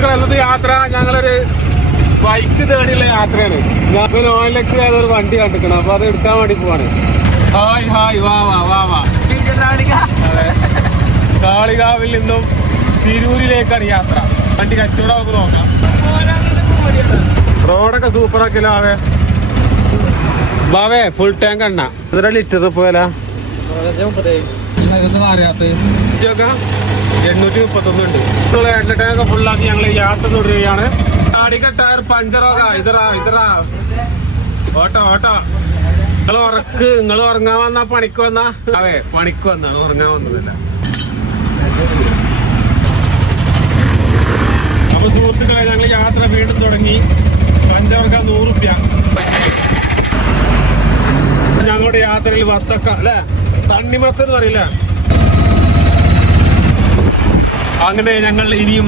സുഹൃത്തുക്കൾ അന്നത്തെ യാത്ര ഞങ്ങളൊരു ബൈക്ക് തേടിയുള്ള യാത്രയാണ്. ഞാൻ OLX ഒരു വണ്ടി കണ്ടിക്കണം, അപ്പൊ അത് എടുക്കാൻ വേണ്ടി പോവാണ്. ഹായ് ഹായ് വാ വാ വാ വാ. അതെ, കാളികാവിൽ നിന്നും തിരൂരിലേക്കാണ് യാത്ര. വണ്ടി കച്ചവടം നമുക്ക് നോക്കാം. റോഡൊക്കെ സൂപ്പർ ആക്കിയല്ലോ ആവേ. ബാവേ ഫുൾ ടാങ്ക് എണ്ണ എത്ര ലിറ്റർ പോയാ? 831 ഉണ്ട്. എണ്ണ ടാങ്ക് ഫുള്ളാക്കി ഞങ്ങൾ യാത്ര തുടരുകയാണ്. അടിക്ക ടയർ പഞ്ചറോക ഇതറാ ഓട്ടോ നിങ്ങൾ ഉറങ്ങാൻ വന്നാ പണിക്ക് വന്നാ? അവേ പണിക്ക് വന്നാ, ഉറങ്ങാൻ വന്നതല്ല. അപ്പൊ സുഹൃത്തുക്കളെ ഞങ്ങൾ യാത്ര വീണ്ടും തുടങ്ങി. പഞ്ചറോക 100 രൂപ. ഞങ്ങളുടെ യാത്രയിൽ വത്തക്ക അല്ലെ, തണ്ണിമത്തന്ന് പറയില്ല. അങ്ങനെ ഞങ്ങൾ ഇനിയും